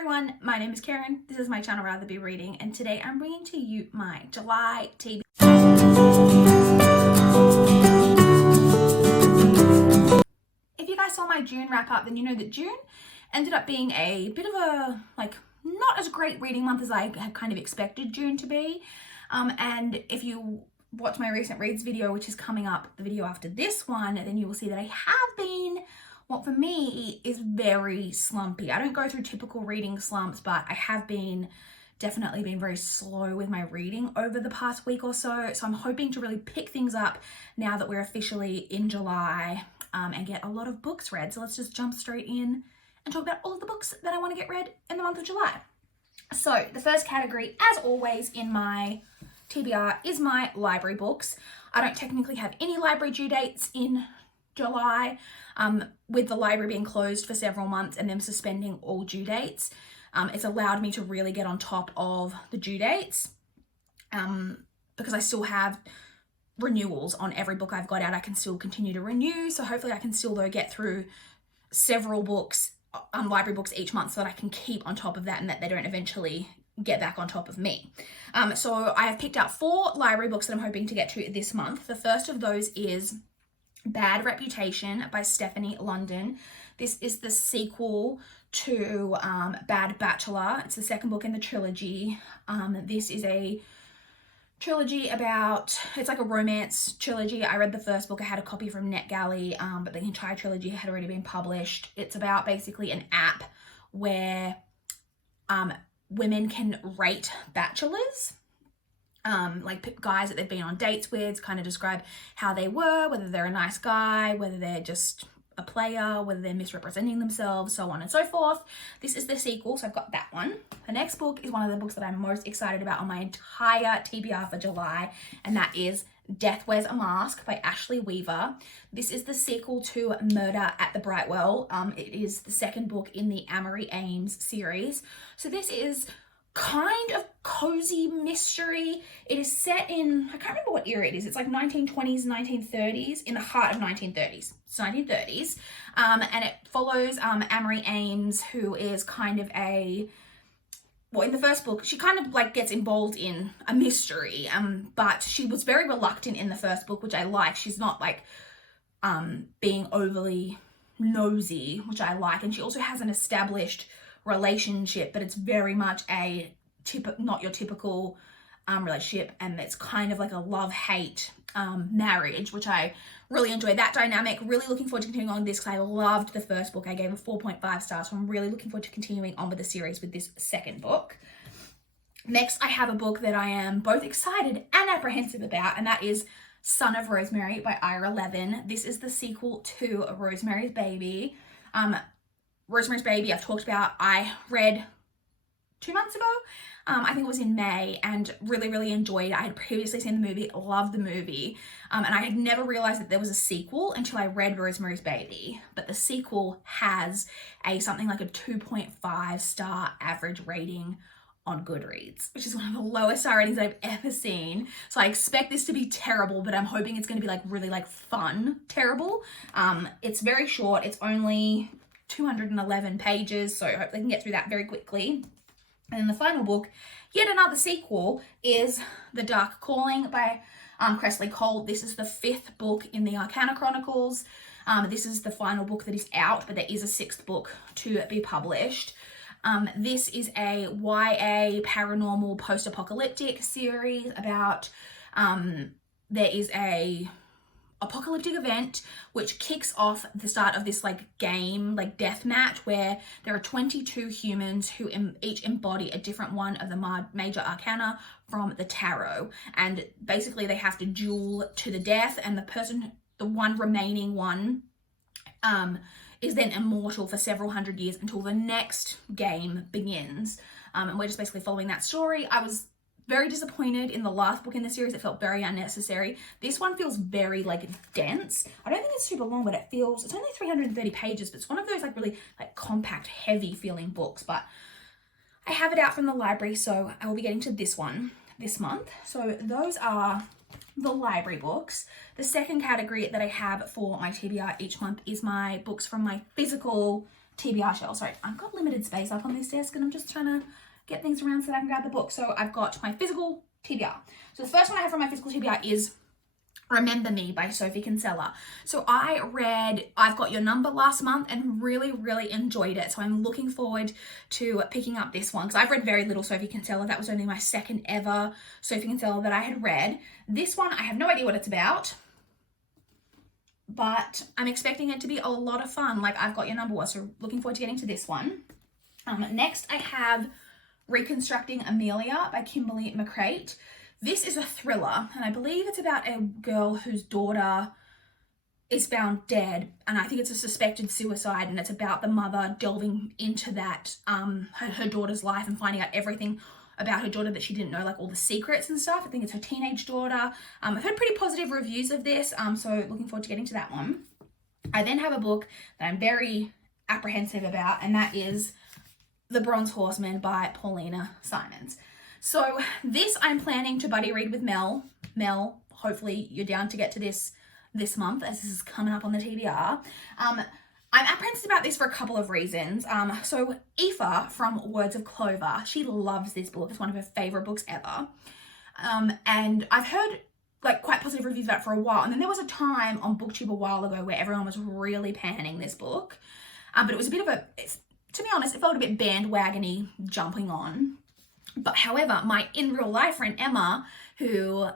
everyone, my name is Karen, this is my channel Rather Be Reading, and today I'm bringing to you my July TBR. If you guys saw my June wrap up, then you know that June ended up being a bit of a, not as great reading month as I had kind of expected June to be. And if you watch my recent reads video, which is coming up, the video after this one, then you will see that I have been, what for me is very slumpy. I don't go through typical reading slumps, but I have definitely been very slow with my reading over the past week or so. So I'm hoping to really pick things up now that we're officially in July and get a lot of books read. So let's just jump straight in and talk about all of the books that I want to get read in the month of July. So the first category, as always in my TBR, is my library books. I don't technically have any library due dates in July, with the library being closed for several months and them suspending all due dates. It's allowed me to really get on top of the due dates because I still have renewals on every book I've got out. I can still continue to renew, so hopefully I can still though get through several books, library books each month, so that I can keep on top of that and that they don't eventually get back on top of me. So I have picked out 4 library books that I'm hoping to get to this month. The first of those is Bad Reputation by Stephanie London. This is the sequel to Bad Bachelor. It's the second book in the trilogy. This is a trilogy about, it's like a romance trilogy. I read the first book, I had a copy from NetGalley, but the entire trilogy had already been published. It's about basically an app where women can rate bachelors. Like guys that they've been on dates with, kind of describe how they were, whether they're a nice guy, whether they're just a player, whether they're misrepresenting themselves, so on and so forth. This is the sequel, so I've got that one. The next book is one of the books that I'm most excited about on my entire TBR for July, and that is Death Wears a Mask by Ashley Weaver. This is the sequel to Murder at the Brightwell. It is the second book in the Amory Ames series. So this is kind of cozy mystery. It is set in, I can't remember what era it is. It's like 1920s, 1930s, in the heart of 1930s. It's 1930s. And it follows Amory Ames, who is kind of well, in the first book, she kind of like gets involved in a mystery, but she was very reluctant in the first book, which I like. She's not like being overly nosy, which I like. And she also has an established relationship, but it's very much not your typical relationship, and it's kind of like a love-hate marriage, which I really enjoyed that dynamic. Really looking forward to continuing on this because I loved the first book. I gave it 4.5 stars, so I'm really looking forward to continuing on with the series with this second book. Next, I have a book that I am both excited and apprehensive about, and that is Son of Rosemary by Ira Levin. This is the sequel to Rosemary's Baby. Rosemary's Baby I've talked about, I read 2 months ago. I think it was in May, and really enjoyed it. I had previously seen the movie, loved the movie, and I had never realized that there was a sequel until I read Rosemary's Baby. But the sequel has something like a 2.5 star average rating on Goodreads, which is one of the lowest star ratings I've ever seen. So I expect this to be terrible, but I'm hoping it's going to be really fun terrible. It's very short. It's only 211 pages, so I hope they can get through that very quickly. And then the final book, yet another sequel, is The Dark Calling by Cressley Cole. This is the 5th book in the Arcana Chronicles. This is the final book that is out, but there is a 6th book to be published. This is a YA paranormal post-apocalyptic series about, there is a apocalyptic event which kicks off the start of this game, death match, where there are 22 humans who each embody a different one of the major arcana from the tarot, and basically they have to duel to the death, and the one remaining one is then immortal for several hundred years until the next game begins. And we're just basically following that story. I was very disappointed in the last book in the series. It felt very unnecessary. This one feels very dense. I don't think it's super long, but it's only 330 pages, but it's one of those really compact, heavy feeling books. But I have it out from the library, so I will be getting to this one this month. So those are the library books. The second category that I have for my TBR each month is my books from my physical TBR shelf. Sorry, I've got limited space up on this desk and I'm just trying to get things around so that I can grab the book. So I've got my physical TBR. So the first one I have from my physical TBR is Remember Me by Sophie Kinsella. So I read I've Got Your Number last month and really, really enjoyed it. So I'm looking forward to picking up this one because I've read very little Sophie Kinsella. That was only my second ever Sophie Kinsella that I had read. This one, I have no idea what it's about, but I'm expecting it to be a lot of fun like I've Got Your Number was. So looking forward to getting to this one. Next, I have Reconstructing Amelia by Kimberly McCreight. This is a thriller, and I believe it's about a girl whose daughter is found dead, and I think it's a suspected suicide, and it's about the mother delving into that, her daughter's life and finding out everything about her daughter that she didn't know, like all the secrets and stuff. I think it's her teenage daughter. I've heard pretty positive reviews of this, so looking forward to getting to that one. I then have a book that I'm very apprehensive about, and that is The Bronze Horseman by Paulina Simons. So this I'm planning to buddy read with Mel. Mel, hopefully you're down to get to this month as this is coming up on the TBR. I'm apprehensive about this for a couple of reasons. So Aoife from Words of Clover, she loves this book. It's one of her favorite books ever. And I've heard like quite positive reviews about it for a while. And then there was a time on BookTube a while ago where everyone was really panning this book. But it was a bit of to be honest, it felt a bit bandwagony jumping on. But however, my in real life friend Emma, who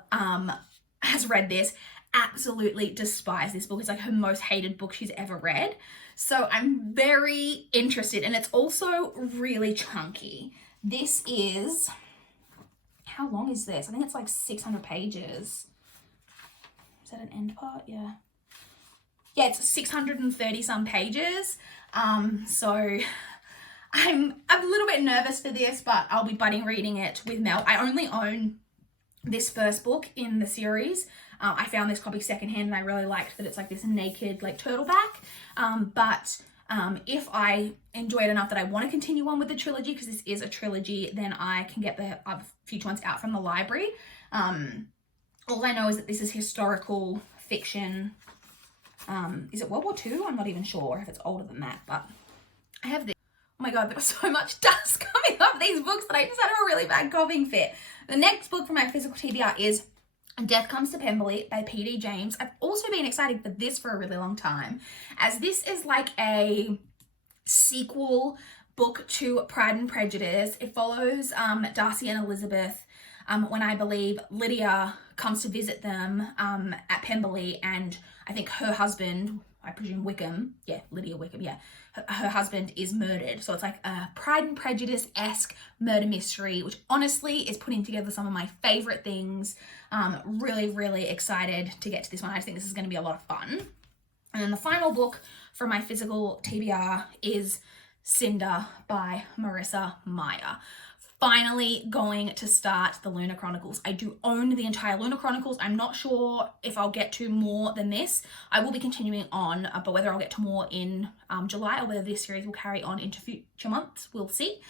has read this, absolutely despises this book. It's like her most hated book she's ever read. So I'm very interested, and it's also really chunky. This is, how long is this? I think it's like 600 pages. Is that an end part? Yeah. Yeah, it's 630 some pages. So I'm a little bit nervous for this, but I'll be budding reading it with Mel. I only own this first book in the series. I found this copy secondhand and I really liked that it's like this naked like turtleback. But if I enjoy it enough that I want to continue on with the trilogy, because this is a trilogy, then I can get the other future ones out from the library. All I know is that this is historical fiction. Is it World War II? I'm not even sure if it's older than that, but I have this. Oh my God, there was so much dust coming off these books that I just had a really bad coughing fit. The next book from my physical TBR is Death Comes to Pemberley by P.D. James. I've also been excited for this for a really long time, as this is like a sequel book to Pride and Prejudice. It follows Darcy and Elizabeth when I believe Lydia comes to visit them at Pemberley, and I think her husband, I presume Wickham, yeah, Lydia Wickham, yeah, her husband is murdered. So it's like a Pride and Prejudice-esque murder mystery, which honestly is putting together some of my favorite things. Really, really excited to get to this one. I just think this is going to be a lot of fun. And then the final book from my physical TBR is Cinder by Marissa Meyer. Finally going to start the Lunar Chronicles. I do own the entire Lunar Chronicles. I'm not sure if I'll get to more than this. I will be continuing on, but whether I'll get to more in July or whether this series will carry on into future months, we'll see.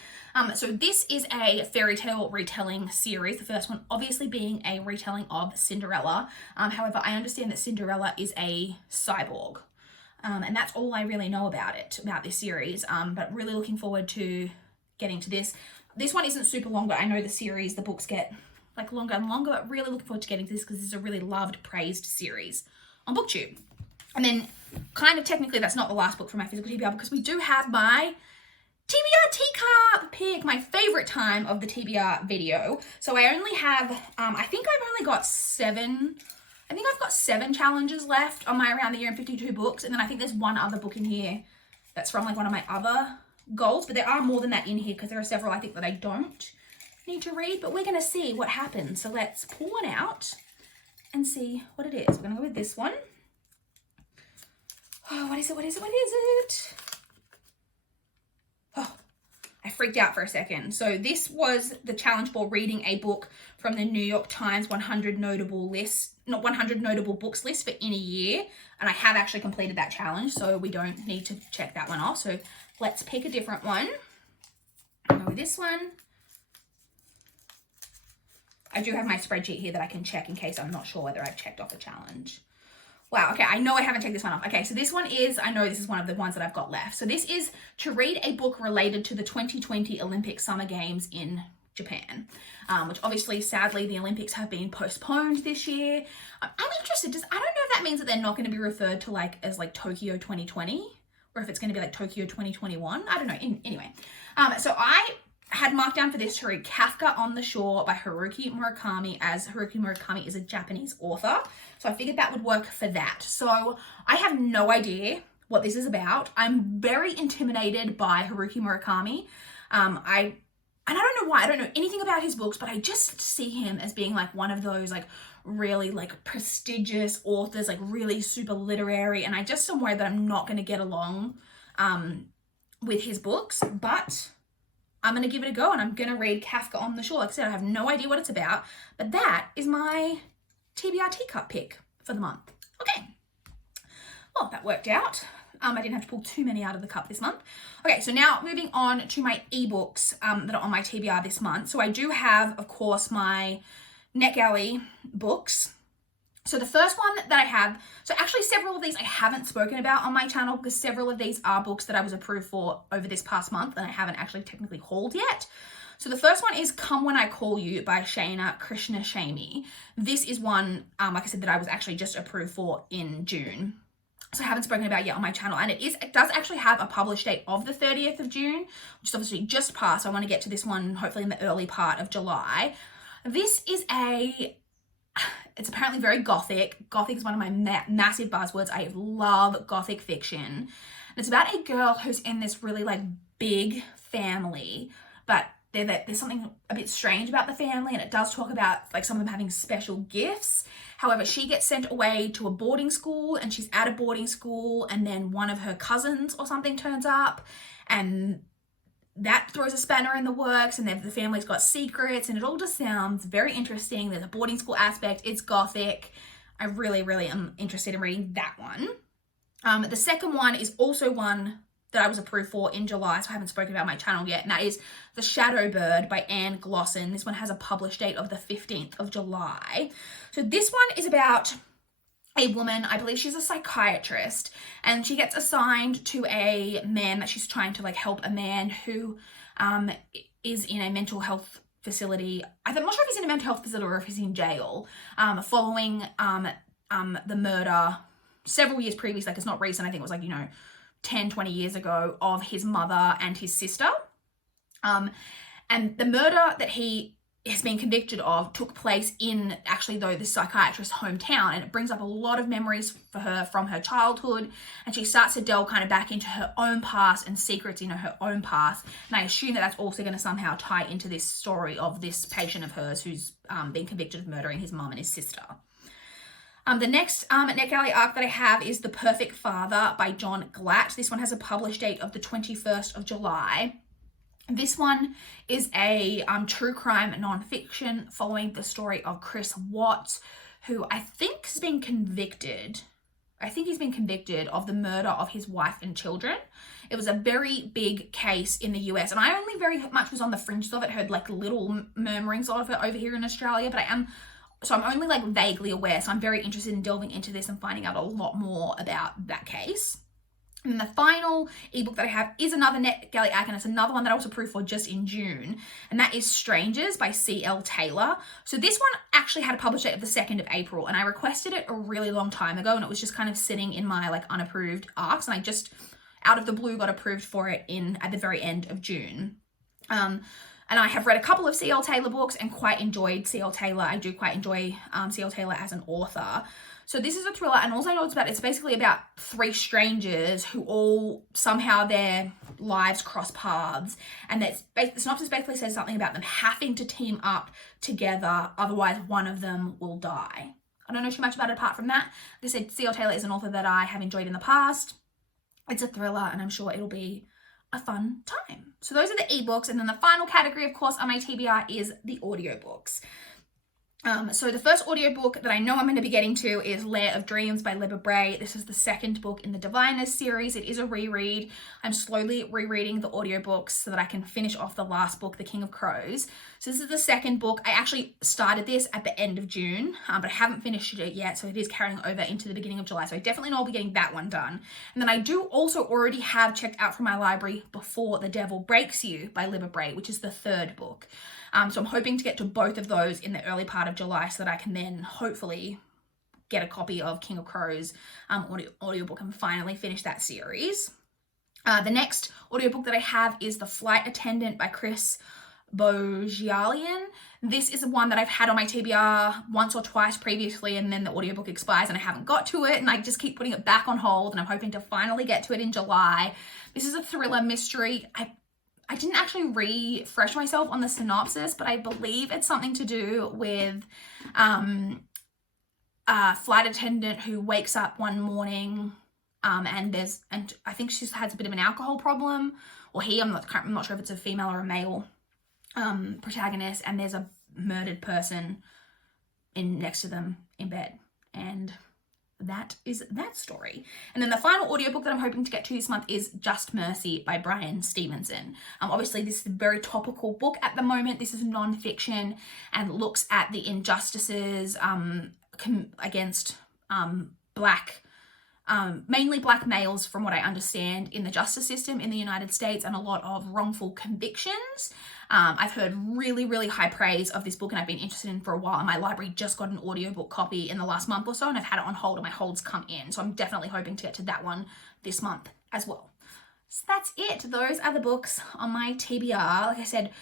So this is a fairy tale retelling series. The first one obviously being a retelling of Cinderella. However, I understand that Cinderella is a cyborg. And that's all I really know about this series. But really looking forward to getting to this. This one isn't super long, but I know the series, the books get like longer and longer, but really looking forward to getting to this because this is a really loved, praised series on BookTube. And then kind of technically that's not the last book from my physical TBR because we do have my TBR teacup pick, my favorite time of the TBR video. So I only have, I think I've got 7 challenges left on my Around the Year in 52 books. And then I think there's one other book in here that's from like one of my other goals, but there are more than that in here because there are several I think that I don't need to read, but we're going to see what happens. So let's pull one out and see what it is. We're going to go with this one. Oh, what is it? Oh, I freaked out for a second. So this was the challenge for reading a book from the New York Times 100 notable books list for in a year. And I have actually completed that challenge, so we don't need to check that one off. So let's pick a different one. I'll go with this one. I do have my spreadsheet here that I can check in case I'm not sure whether I've checked off a challenge. Wow, okay, I know I haven't checked this one off. Okay, so this one is, I know this is one of the ones that I've got left. So this is to read a book related to the 2020 Olympic Summer Games in Japan, which obviously, sadly, the Olympics have been postponed this year. I'm interested, I don't know if that means that they're not going to be referred to as Tokyo 2020, or if it's going to be like Tokyo 2021. I don't know. Anyway, so I had marked down for this to read Kafka on the Shore by Haruki Murakami, as Haruki Murakami is a Japanese author. So I figured that would work for that. So I have no idea what this is about. I'm very intimidated by Haruki Murakami. I don't know why. I don't know anything about his books, but I just see him as being like one of those really prestigious authors, really super literary. And I just am worried that I'm not going to get along with his books, but I'm going to give it a go and I'm going to read Kafka on the Shore. Like I said, I have no idea what it's about, but that is my TBR teacup pick for the month. Okay. Well, that worked out. I didn't have to pull too many out of the cup this month. Okay, so now moving on to my ebooks that are on my TBR this month. So I do have, of course, my NetGalley books. So the first one that I have, so actually several of these I haven't spoken about on my channel because several of these are books that I was approved for over this past month and I haven't actually technically hauled yet. So the first one is Come When I Call You by Shana Krishnasamy. This is one, like I said, that I was actually just approved for in June. So I haven't spoken about yet on my channel, and it does actually have a publish date of the 30th of June, which is obviously just passed. So I want to get to this one hopefully in the early part of July. This is it's apparently very gothic. Gothic is one of my massive buzzwords. I love gothic fiction. And it's about a girl who's in this really big family, but there's something a bit strange about the family, and it does talk about some of them having special gifts. However, she gets sent away to a boarding school, and she's at a boarding school, and then one of her cousins or something turns up, and that throws a spanner in the works, and the family's got secrets, and it all just sounds very interesting. There's a boarding school aspect. It's gothic. I really, really am interested in reading that one. The second one is also one that I was approved for in July, so I haven't spoken about my channel yet, and that is The Shadow Bird by Anne Glosson. This one has a published date of the 15th of July. So this one is about a woman, I believe she's a psychiatrist, and she gets assigned to a man that she's trying to help, a man who is in a mental health facility. I'm not sure if he's in a mental health facility or if he's in jail, following the murder several years previous, it's not recent, I think it was 10, 20 years ago, of his mother and his sister. And the murder that he has been convicted of took place in, actually though, the psychiatrist's hometown, and it brings up a lot of memories for her from her childhood, and she starts to delve kind of back into her own past and secrets in her own past, and I assume that that's also going to somehow tie into this story of this patient of hers who's been convicted of murdering his mum and his sister. The next NetGalley arc that I have is The Perfect Father by John Glatt. This one has a published date of the 21st of July. This one is a true crime nonfiction following the story of Chris Watts, who I think has been convicted. I think he's been convicted of the murder of his wife and children. It was a very big case in the US, and I only very much was on the fringes of it, heard little murmurings of it over here in Australia, but I'm only vaguely aware, so I'm very interested in delving into this and finding out a lot more about that case. And the final ebook that I have is another NetGalley arc, and it's another one that I was approved for just in June, and that is Strangers by C.L. Taylor. So this one actually had a publish date of the 2nd of April, and I requested it a really long time ago, and it was just kind of sitting in my unapproved arcs, and I just out of the blue got approved for it at the very end of June. And I have read a couple of C.L. Taylor books and quite enjoyed C.L. Taylor. I do quite enjoy C.L. Taylor as an author. So this is a thriller, and all I know it's basically about 3 strangers who all somehow their lives cross paths, and the synopsis basically says something about them having to team up together, otherwise one of them will die. I don't know too much about it apart from that. Like I said, C.L. Taylor is an author that I have enjoyed in the past. It's a thriller, and I'm sure it'll be a fun time. So those are the ebooks, and then the final category, of course, on my TBR is the audiobooks. So the first audiobook that I know I'm going to be getting to is Lair of Dreams by Libba Bray. This is the second book in the Diviners series. It is a reread. I'm slowly rereading the audiobooks so that I can finish off the last book, The King of Crows. So this is the second book. I actually started this at the end of June, but I haven't finished it yet, so it is carrying over into the beginning of July. So I definitely know I'll be getting that one done. And then I do also already have checked out from my library Before the Devil Breaks You by Libba Bray, which is the third book. So I'm hoping to get to both of those in the early part of July so that I can then hopefully get a copy of King of Crows audiobook and finally finish that series. The next audiobook that I have is The Flight Attendant by Chris Bogialian. This is one that I've had on my TBR once or twice previously, and then the audiobook expires and I haven't got to it, and I just keep putting it back on hold, and I'm hoping to finally get to it in July. This is a thriller mystery. I didn't actually refresh myself on the synopsis, but I believe it's something to do with a flight attendant who wakes up one morning and I think she has a bit of an alcohol problem, or I'm not sure if it's a female or a male protagonist, and there's a murdered person next to them in bed, and that is that story. And then the final audiobook that I'm hoping to get to this month is Just Mercy by Brian Stevenson. Obviously, this is a very topical book at the moment. This is non-fiction and looks at the injustices against mainly black males, from what I understand, in the justice system in the United States, and a lot of wrongful convictions. I've heard really, really high praise of this book, and I've been interested in for a while. And my library just got an audiobook copy in the last month or so, and I've had it on hold, and my holds come in. So I'm definitely hoping to get to that one this month as well. So that's it. Those are the books on my TBR. Like I said,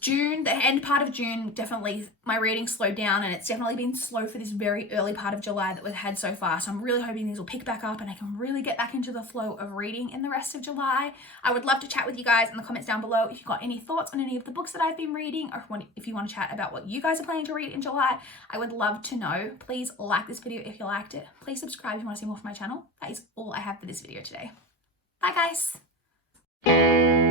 June, the end part of June, definitely my reading slowed down, and it's definitely been slow for this very early part of July that we've had so far. So I'm really hoping these will pick back up and I can really get back into the flow of reading in the rest of July. I would love to chat with you guys in the comments down below if you've got any thoughts on any of the books that I've been reading, or if you want to chat about what you guys are planning to read in July. I would love to know. Please like this video if you liked it. Please subscribe if you want to see more from my channel. That is all I have for this video today. Bye guys.